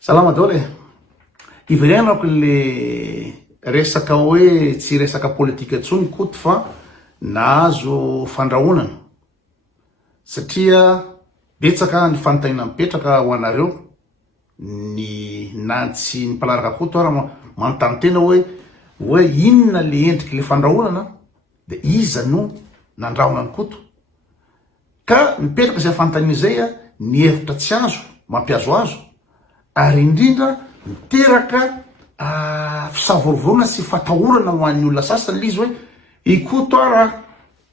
Salama dole. Iverianako le resaka hoe tsy resaka politika intsony koto fa nahazo fandrahonana. Satria betsaka ny fanontaniana mipetraka ho anareo ny nantsy ny mpalaraka koto ara manontany tena hoe inona le endriky le fandrahonana de iza no nandrahona ny koto. Ka mipetraka izay fanontaniana izay ny hevitra tsy azo mampiazo azo ary indrindra miteraka fisavorovona sy fatahorana ho an'ny olona sasany lizy hoe ikoto ara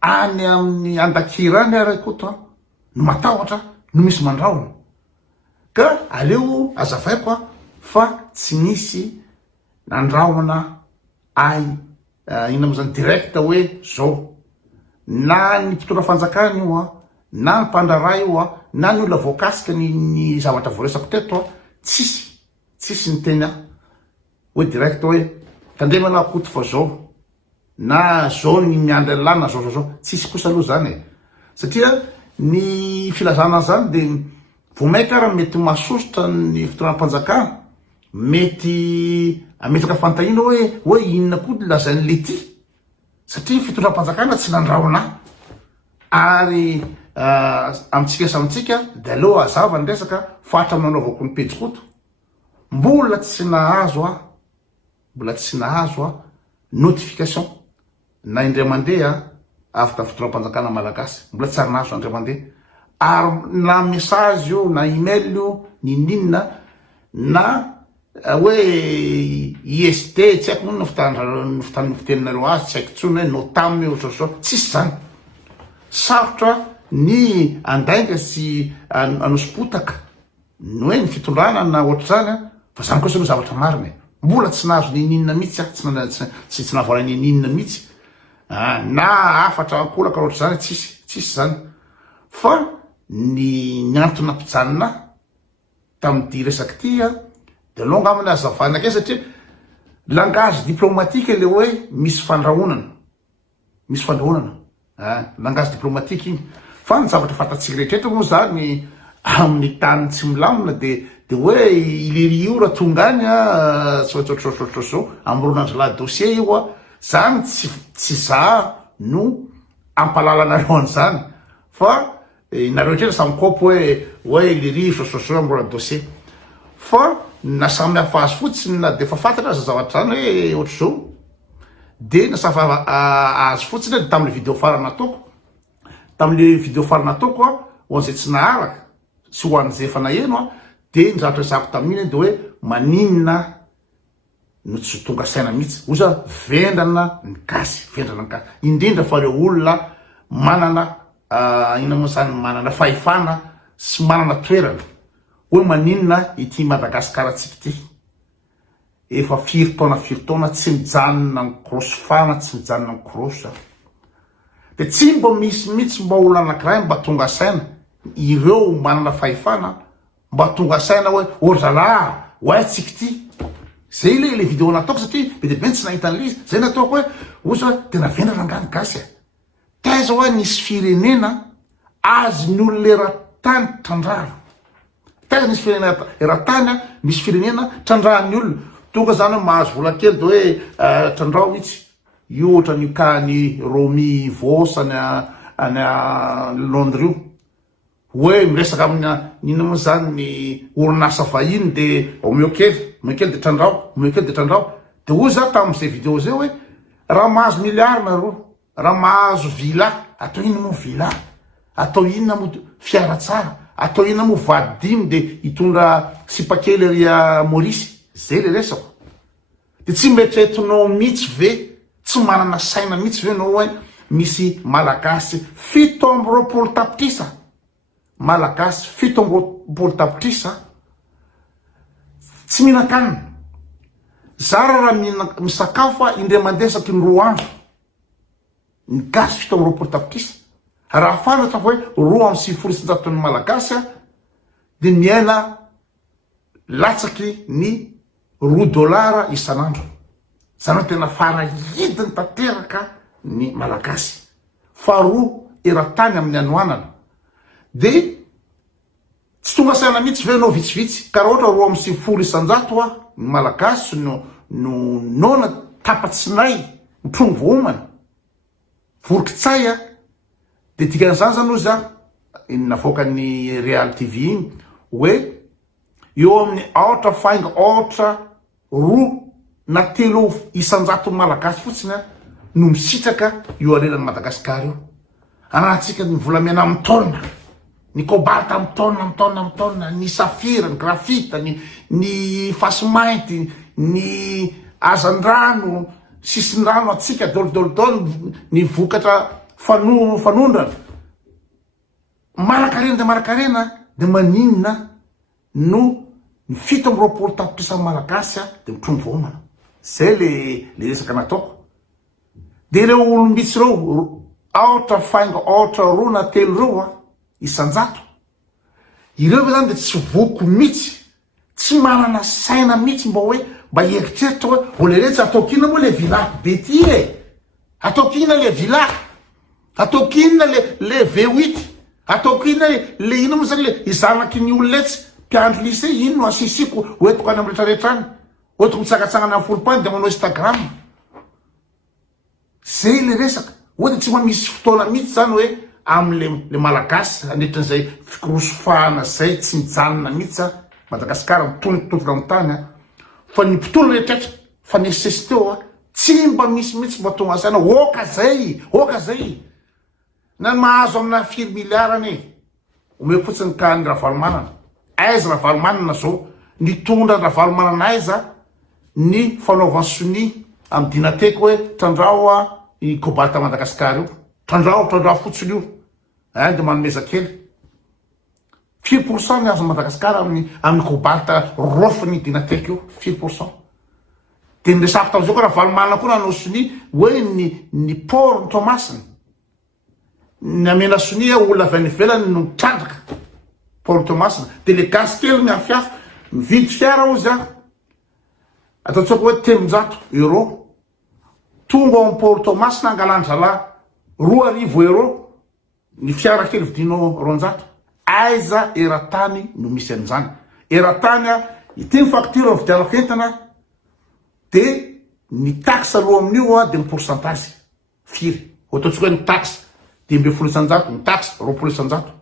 any amin'ny andakirany ara ikoto no matahotra no misy mandrahona. Ka aleo azavaiko fa tsy nisy nandrahona ina mozany direkta hoe zao na ny mpitondra fanjakana io na ny mpandraraha io na ny olona voakasika ny zavatra voaresako teto tsisy ny teny hoe direct hoe tandemana koto fa zao na zao ny miandry lana zao tsisy kosa aloha zany satria ny filazana zany de vomaika ara mety mahasosotra ny fitondram-panjakana mety ametraka fantahina hoe inona koa lazainy le ty satria fitondram-panjakana tsy nandrahona ary amitsika samitsika de aloha azava ny resaka fatra aminanaovako ny pejy koto mbola tsy nahazo notification na indray mandeha avy ta fitondram-panjakana malagasy mbola tsy ary nahazo indray mandeha ary na message io na email io ninina na hoe IST tsy haiko no fiteninareo azy tsy haiko tsony hoe notame ohatrao tsisy zany sarotra ny andainga sy anospotaka no hoe ny fitondrana na ohatra zany fa zany kosa no zavatra mariny mbola tsy nahazo ninina mihitsy tsy nahavoara ninina mihitsy na afatra akolaka ohatra zany tsisy zany fa ny antona mpijanona tamin'ity resaky ty de longa aminy azavana ke satria langage diplomatique le hoe misy fandrahonana langage diplomatique igny fa ny zavatra fantatsika rehetrrehetra moa zany amin'ny tany tsy milamina de hoe iliry io raha tonga any sao amronandro la dossier io zany tsy za no ampalalanareo an'izany fa nareo trena samy kopy hoe iliry sao amrona dossier fa na samy hafa azy fotsiny na de fa fantatra aza zavatra zany hoe ohatra zao de na safa azy fotsiny de tamin'le vidéo farana ataoko ho an'izay tsy naharaka sy ho an'izay efa naheno de ny zavatra zako tamin'iny de hoe maninona no tsy tonga saina mihitsy oza vendrana ny gasy indrindra fa reo olona manana manana fahefana sy manana toerana hoe maninona ity Madagasikara tsika ty efa firy taona tsy mijanona ny krosofana tsy mijanona ny krosa de tsy mba misy mihitsy mba olona anankiray mba tonga saina ireo manana fahefana mba tonga saina hoe orzala hoe tsika ty zay le vidéo nataoko satria be de be tsy nahita an'le izy zay nataoko hoe oza tena vendrana angany gasy taiza hoe nisy firenena azy ny olona eran-tany trandraha taiza nisy firenena eran-tany misy firenena trandrahan'ny olona tonga zany hoe mahazo vola kely de hoe trandraho mihitsy io ohatra ny kany Romy Vos any Londres io hoe miresaka amin'ny nina moa zany ny orinasa vahiny de omeo kely de trandraho de oza tamin'izay vidéo zay hoe raha mahazo milliard nareo raha mahazo villa atao inona moa villa atao inona moa fiara tsara atao inona moa vadimy de hitondra sipakely ria Maurice zay le resako de tsy mietretinao mihitsy ve tsy manana saina mihitsy ve nao hoe misy malagasy 7 tapitrisa malagasy 7 tapitrisa tsy mihinan-kanina zara raha misakafo indray mandesaky ny 2 andro ny gasy 7 tapitrisa raha fantatra hoe 2,9 ny malagasy de miaina latsaky ny $2 isan'andro zany hoe tena farahidiny tanteraka ny malagasy faharoa eran-tany amin'ny anoanana de tsy tonga saina mihitsy ve nao vitsivitsy ka raha ohatra roa am'y 50 isanjato a ny malagasy no nona tapatsinay mitrongo vohomana vorokitsay a de dikan'izany zany ozy a navoaka ny Real TV iny hoe eo amin'ny 8.8 na 3 isanjato malagasy fotsiny a no misitraka io arelan'ny Madagasikara io anatsika ny volamena amin'ny taona ny cobalt amin'ny taona ny safira ny grafita ny fasimainty ny azandrano sisindrano atsika dolodolodolo ny vokatra fanondrana malakarena de maninona no ny 7 tapitrisa malagasy a de mitrongo vohomana zay le resaka nataoko de reo olombitsy reo 8.8 na 3 reo a isanjato ireo zany de tsy voko mihitsy tsy manana saina mihitsy mba hoe mba eritreritra hoe oleretsy ataokina moa le vilaky be ty ataokina le vilaky ataokina le V8 ataokina le ino moa zany le izanaky ny ololetsy mpiandro lycée ino no asisiko hoetiko any amretrarehetra any hoetiko mitsagatsagana amin'ny folopany de manao Instagram zay le resaka hoe de tsy mamisy fotoana mihitsy zany hoe am'le malagasy anetran'izay fikorosofahana zay tsy mijanona mihitsy a Madagasikara mitontototoka amin'ny tany a fa ny mpitolo rehetrretra fa nécessité a tsy mba misy mihitsy mba tonga saina oka zay na mahazo amina 4 miliarany ome fotsiny ka ny Ravalomanana aiza Ravalomanana zao nitondra Ravalomanana aiza ny fanaovany soni amin'ny dinateko hoe trandrao a i cobalt Madagasikara io trandrao fotsiny io de manomeza kely 4% ny azo Madagasikara amin'ny cobalt rofiny dinateko io 4%. De ny resako tam'izao koa Ravalomanana koa nanao soni hoe ny port ny tomasiny ny amena soni olona avy any ivelany no trandraka port tomasina de le gaz kely ny afiafa mividy fiara ozy a ataotsika hoe 300 euro tonga amin'ny port tomasina angalan-drala 2,000 euro ny fiara kely vidinao 200 aiza eratany no misy an'izany eratany a ity ny facture vidianako entana de ny taxe aloha amin'io a de ny pourcentage firy ataotsika hoe ny taxe 12 isanjato ny taxe 20 isanjato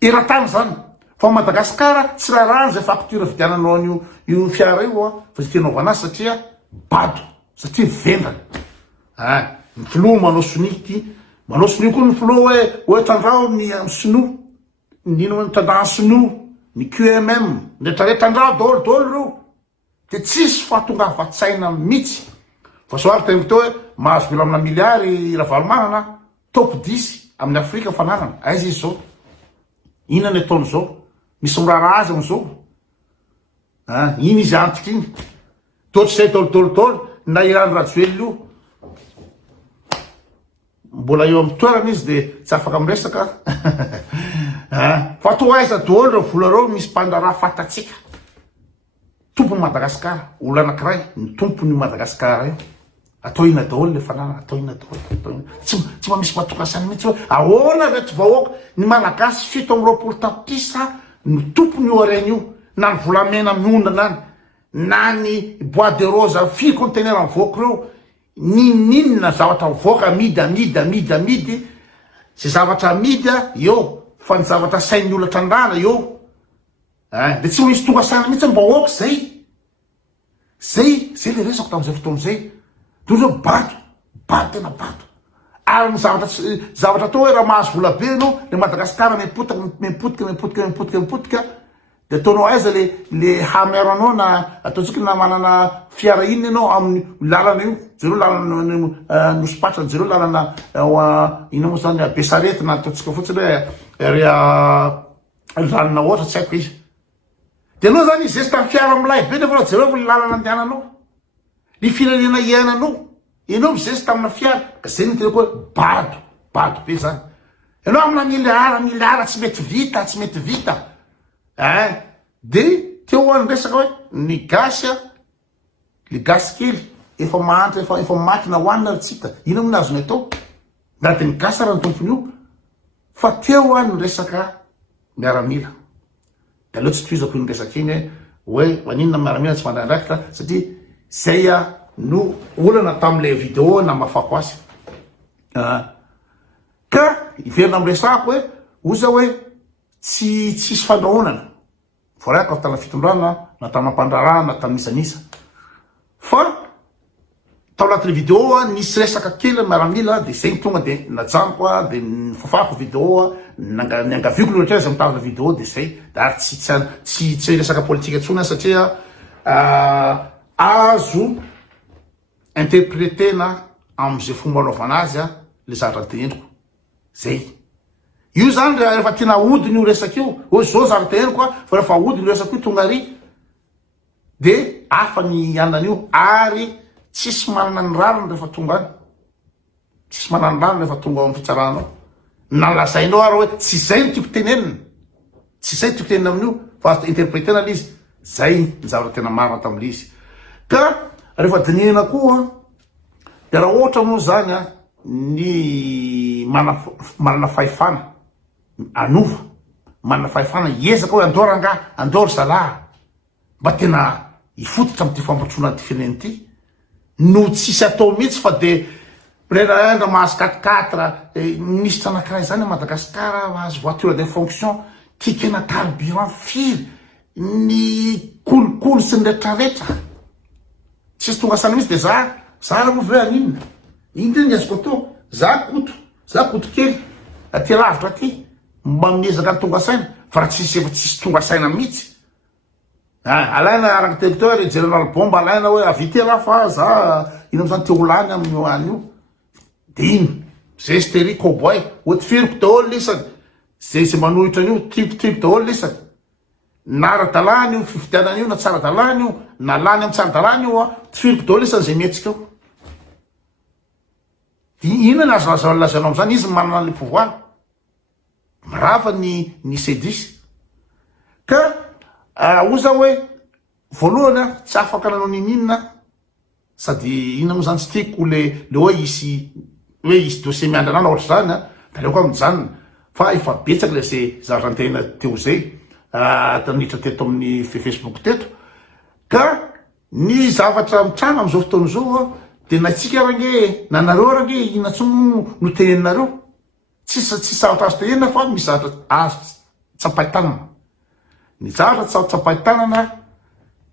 eratany zany fa Madagasikara tsy raharahany zay facture vidiananao io fiara io a fa zay tenao vanazy satria bado satria vendana ny filoha manao soni ty manao soni koa ny filoha hoe tandrao ny sino nino tandrà sino ny QMM nretraretra tandrao dolodolo reo de tsisy fahatonga afatsaina mihitsy fa soary tena teo hoe mahazo velo amina miliary Ravalomanana top 10 amin'ny Afrika fananana aiza izy zao ina ny ataony zao misy mirara azy am'izao iny izy antika iny toatry zay dolodolodolo na irany rajoely io mbola eo amin'ny toerana izy de tsy afaka miresaka fa to aiza daholo reo vola reo misy mpandraraha fatatsika tompony Madagasikara olo anankiray ny tompony Madagasikara io atao ina daholo le fanana atao ina daholo tsy mba misy matokasany mihitsy hoe ahoana reto vahoaka ny malagasy 7 tapitrisa ny tompony io areny io na ny volamena miondana any na ny bois de rose 4 conteneur mivoaka reo ninina zavatra mivoaka amidy zay zavatra amidy eo fa ny zavatra sain'ny olona trandrana eo de tsy misy tonga saina mihitsy mba hoaka zay le resako tam'izay fotoana zay dolo bado tena bado ary ny zavatra atao hoe raha mahazo vola be anao le Madagasikara mipotika de ataonao aiza le hameranao na ataotsika na manana fiara iny anao amin'ny lalana io jereo lalana nosipatra jereo lalana ina moa zany Besarety na ataotsika fotsiny hoe lalana ohatra tsy haiko izy de anao zany izy zay fiara milay be nefa jereo lalana andehananao ny firenena iainanao ianao mizesy tamina fiara ka zay ny tenako hoe bado be zany ianao amina miliara tsy mety vita de teo any resaka hoe ny gasy le gasy kely efa mahantra efa makina hoanina tsy hita ino amin'ny azony atao na de ny gasy raha ny tompony io fa teo any resaka miaramila de aleo tsy toizako iny resaka iny hoe maninona miaramila tsy mandraindraikitra satria zay no olana tam'le vidéo namafako azy ka iverina amresako hoe oza hoe tsisy fandrahonana voaraka tana fitondrana na tamampandrarana na tamisanisa fa tao anatin'le vidéo nisy resaka kely miaramila de zay tonga de najanoko de fafako vidéo niangaviako loatra azy mitazona vidéo de zay ary tsy resaka politika ntsona satria azo interprétena am'izay fomba anaovana azy le zavatra tegneniko zay io zany rehefa tena aodiny io resaka io hoe zao zavatra tegneniko fa rehefa aodiny io resaka io tonga ary de afa ny anan'io ary tsisy manana ny rariny rehefa tonga any tsisy manana ny rariny rehefa tonga amin'ny fitsaranao nalazainao ary hoe tsy zay ny tiako tenenina tsy zay tiako tenenina amin'io fa interprétena le izy zay ny zavatra tena marina tam'le izy ka rehefa dinihana koa de raha ohatra moa zany ny manana fahefana anova manana fahefana iezaka hoe andao ranga andao ry zalahy mba tena ifototra am'ty fampitroana ty fireneny ty no tsisy atao mihitsy fa de rehetraendra mahazo 4 ministre anakiray zany a Madagasikara azo voiture de fonction tikena carburant firy ny kolokolo sy ny retraretra tsisy tonga sany mihitsy de za raha moa ve aninona iny ny azoko atao za koto kely aty lavitra aty mba miezaka ny tonga saina fa raha tsisy tonga saina mihitsy alaina araky territoire general bomba alaina hoe avité la fa za ino am'izany te olany amin'ny any io de ino zay stéri cowboy hoe ty firiko daholo lisany zay manohitra an'io tripo daholo lisany na ara-dalany io fifidianana io na tsara-dalany io na lany amy tsara-dalany io ty firiko daholo lisany zay mihetsika io ino ny azolazanao am'izany izy manana an'le pouvoir mirava ny sedisy ka oza hoe voalohany tsy afaka nanao nininona sady ina moa zany tsy tiako le hoe isy dossier miandra anana ohatra zany da leoko amijanona fa efa betsaky le zay zavatra antena teo zay tanitra teto amin'ny Facebook teto ka ny zavatra mitranga am'izao fotoana zao de natsika range nanareo range ina tsono no teneninareo tsisy zavatra azo tenenina fa misy zavatra azo tsapaitanana ny zavatra tsapaitanana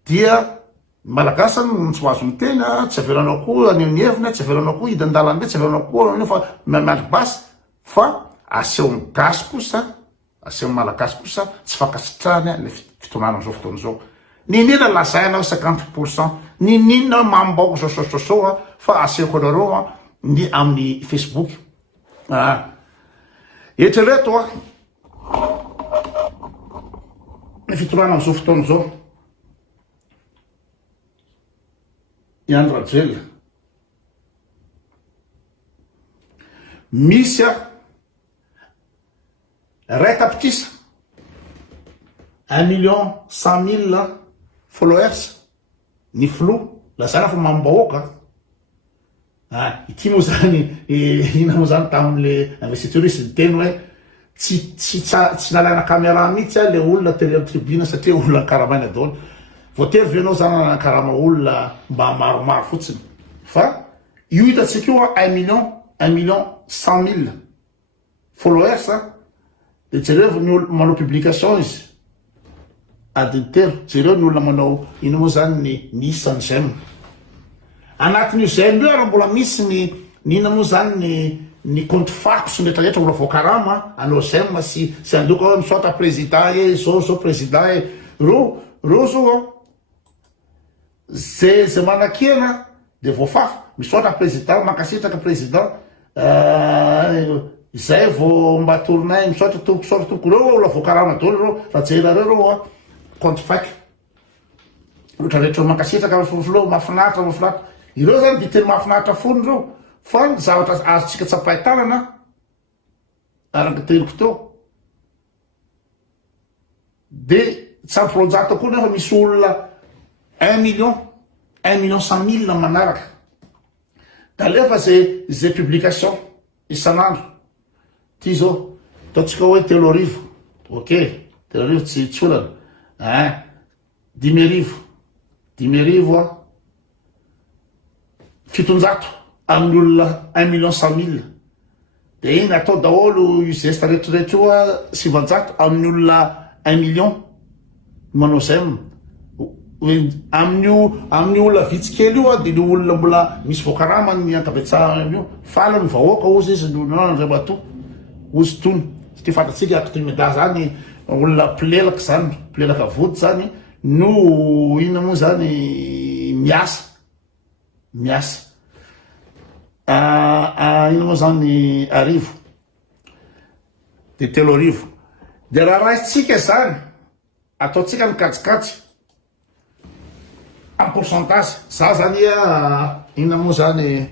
dia malagasany tsy hoazo mitena tsy averanao koa any amin'ny hevina tsy averanao koa hidan-dalana tsy averanao koa fa miandry basy fa aseho gasy kosa aseho malagasy kosa tsy fakasitrany le fitonana am'izao fotoana zao ninina lazaina hoe 50% ninina mambaoko zao fa asehoko anareo ny amin'ny Facebook eritrereto ny fitonana am'izao fotoana zao Ian Rajel misy raika-pitisa 1,100,000 followers ny flo lazana fa mambahoaka ity moa zany ina moa zany tam'le investisseur izy ny teny hoe tsy nalaina caméra mihitsy le olona tery amin'ny tribune satria olona karamaina daholo voatery venao zany anakarama olona mba maromaro fotsiny fa io hitatsika io 1,100,000 followers de jereo ny olona manao publication izy adintero jereo ny olona manao ino moa zany ny isany j'aime anatin'io j'aime io raha mbola misy ny ina moa zany ny compte fako sy nretraretra mbola voakarama anao j'aime sy andoka hoe misaotra président zao président reo zao zay manakena de voafafa misaotra président mankasitraka président zay vo mba toronay misaotra tompo reo ola voakarama daholo reo fa jerareo compte fak ohatra rehetra mankasitraka flo mahafinaritra ireo zany de tena mahafinaritra fony reo fa zavatra azotsika tsapaitanana araky teriko teo de tsy ampironjato koa nefa misy olona 1,100,000 manaraka da alefa zay publication isan'andro ty zao ataotsika hoe 3 arivo ok 3 arivo tsy olana dimerivo a fitonjato amin'ny olona 1,100,000 de iny atao daholo izesta rehetrarehetra io a sivanjato amin'ny olona 1,000,000 manao zay amin'ny olona vitsikely io a de le olona mbola misy voakaramany ankabetsahana io falany vahoaka ozy izy ndray bato ozy tony satria fantatsika aktomeda zany olona pilelaka zany pilelaka vody zany no inona moa zany miasa ino moa zany arivo de 3 arivo de raha raisitsika zany ataotsika mikajikajy en pourcentage za zany inona moa zany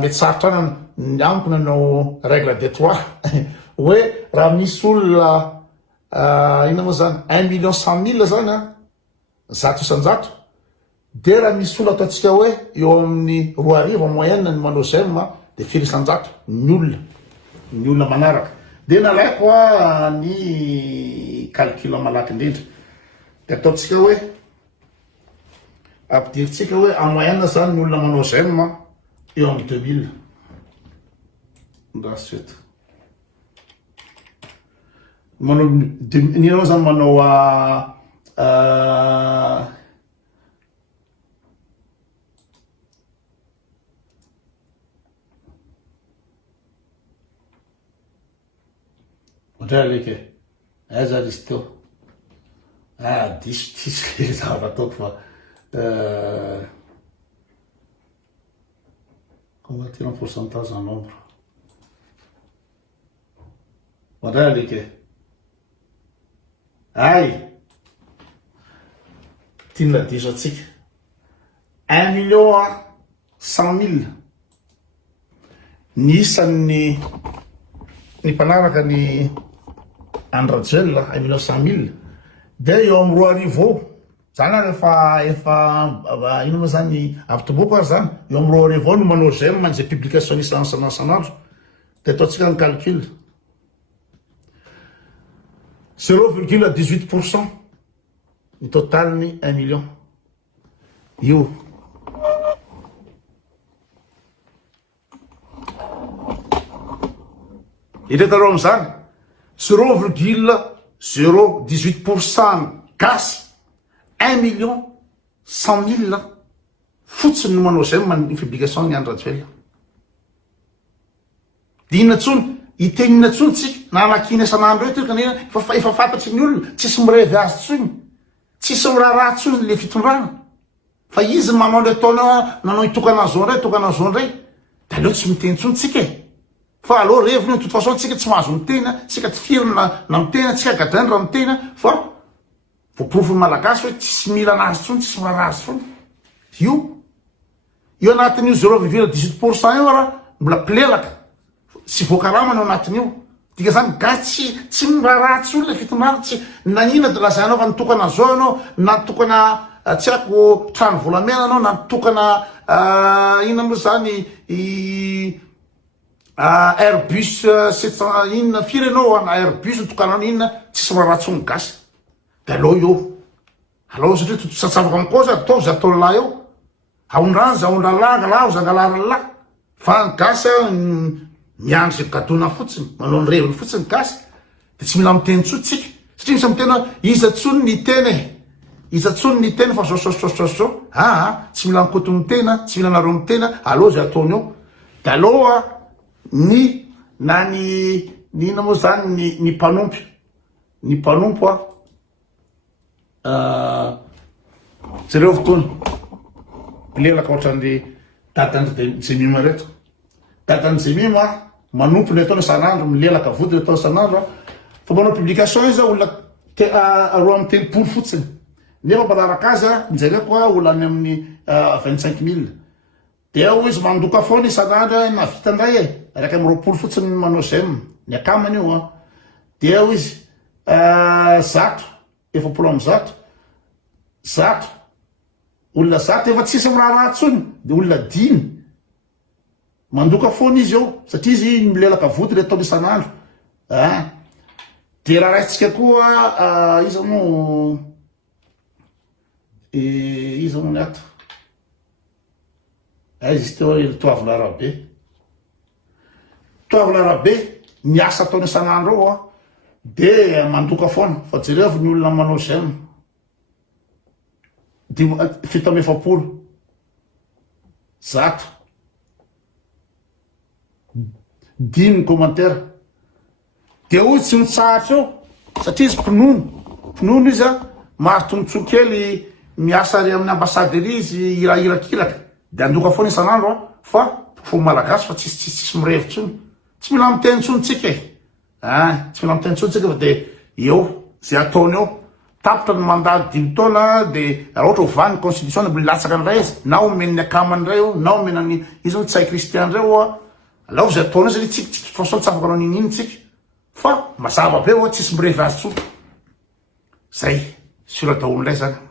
mety sarotra ana ny amiko nanao règle de 3 hoe raha misy olona inona moa zany 1,100,000 zany a zato isanjato de raha misy olona ataotsika hoe eo amin'ny 2 arivo en moyenne ny manao zay de 4 isanjato ny olona manaraka de nalaiko a ny calcul malaky indrindra de ataotsika hoe ampidiritsika hoe en moyenne zany ny olona manao zay eo amin'ny 2,000 ensuite manao nina zany manao ohatray aleke aiza izy teo diso zava ataoko fa convertir en pourcentage en nombre ohatray aleke tiana diso atsika 1,100,000 ny isan'ny mpanaraka ny Androel 1,100,000 de eo amin'ny 2 arivo zany efa ino moa zany avytoboko ary zany eo amin'ny 2 arivo no manao zay manzay publication isanandro de ataotsika ny calcul 0,18% ny total ny 1,000,000 io iretareo am'zany 0,018% gasy 1,100,000 fotsiny no manao zay ny publication ny Androel de inona tsony itenina tsony tsika na anakina isanandro eo kanena efa fantatry ny olona tsisy mirevy azy tsony tsisy miraharaha tsony le fitondrana fa izy manao le ataona nanao itokana zao ndray de aleo tsy miteny tsony tsika fa aloha reviny de toute façon tsika tsy mahazo mitena tsika ty firina na mitena tsika gadrany raha mitena fa voaporofony malagasy hoe tsisy mila anazy tsony tsisy miraharaha azy tsony io anatin'io 0,18% io raha mbola pilelaka sy voakaramana ao anatin'io dika zany gasy tsy miraharaha tsony le fitondrana tsy nanina de lazainao fa nitokana zao anao na nitokana tsy haiko trano volamena anao na nitokana inona moa zany Airbus 700 inona firy anao ana Airbus nitokanao inona tsisy miraharaha tsony gasy de aloha satria satsavaka amikoza ataovy za atao lahy eo aondrany za aondralahy zangalaralahy fa gasy miandry zay gadona fotsiny manao ny reviny fotsiny gasy de tsy mila miteny tsony tsika satria misy mitena iza tsony ny teny fa zao tsy mila mikoto mitena tsy mila nareo mitena aloha zay ataony eo de aloha ny ina moa zany ny mpanompo zareo fotoany pilelaka ohatran'ny dadan'ny Jemima reto dadan'ny Jemima manompo ny ataony isanandro milelaka vody ny ataony isanandro fa manao publication izy olona 2,30 fotsiny nefa malaraka azy mijereko olona any amin'ny 25,000 de eo izy mandoka foana isanandro na vita ndray araka amin'ny 20 fotsiny manao zay ny akamany io de eo izy 100 efapolo amin'ny 100 olona 100 efa tsisy miraharaha tsony de olona 5 mandoka foana izy eo satria izy milelaka vody le ataony isanandro de raha raisitsika koa izy mo izy mony ato izy teo toavylarabe toavylarabe miasa ataony isan'andro eo de mandoka foana fa jereo ny olona manao zay fito amby efapolo zato dimy commentaire de oy tsy mitsahatra eo satria izy mpinono izy maro tombontso kely miasa ary amin'ny ambasady izy irahirakilaka de andoka foana isan'andro fa fo malagasy fa tsisy mirevitra iny tsy mila miteny tsony tsika tsy mila miteny tsony tsika fa de eo zay ataony eo tapitra ny mandady 10 taona de raha ohatra hovany constitution de milatsaka an'ray izy na omen'ny akamany ray eo na omenany izy tsy hay kristian reo alao zay ataony izy tsika faso tsy afaka anao nininy tsika fa mazava be tsisy mirevy azy tsony zay sura daolon'ilay zany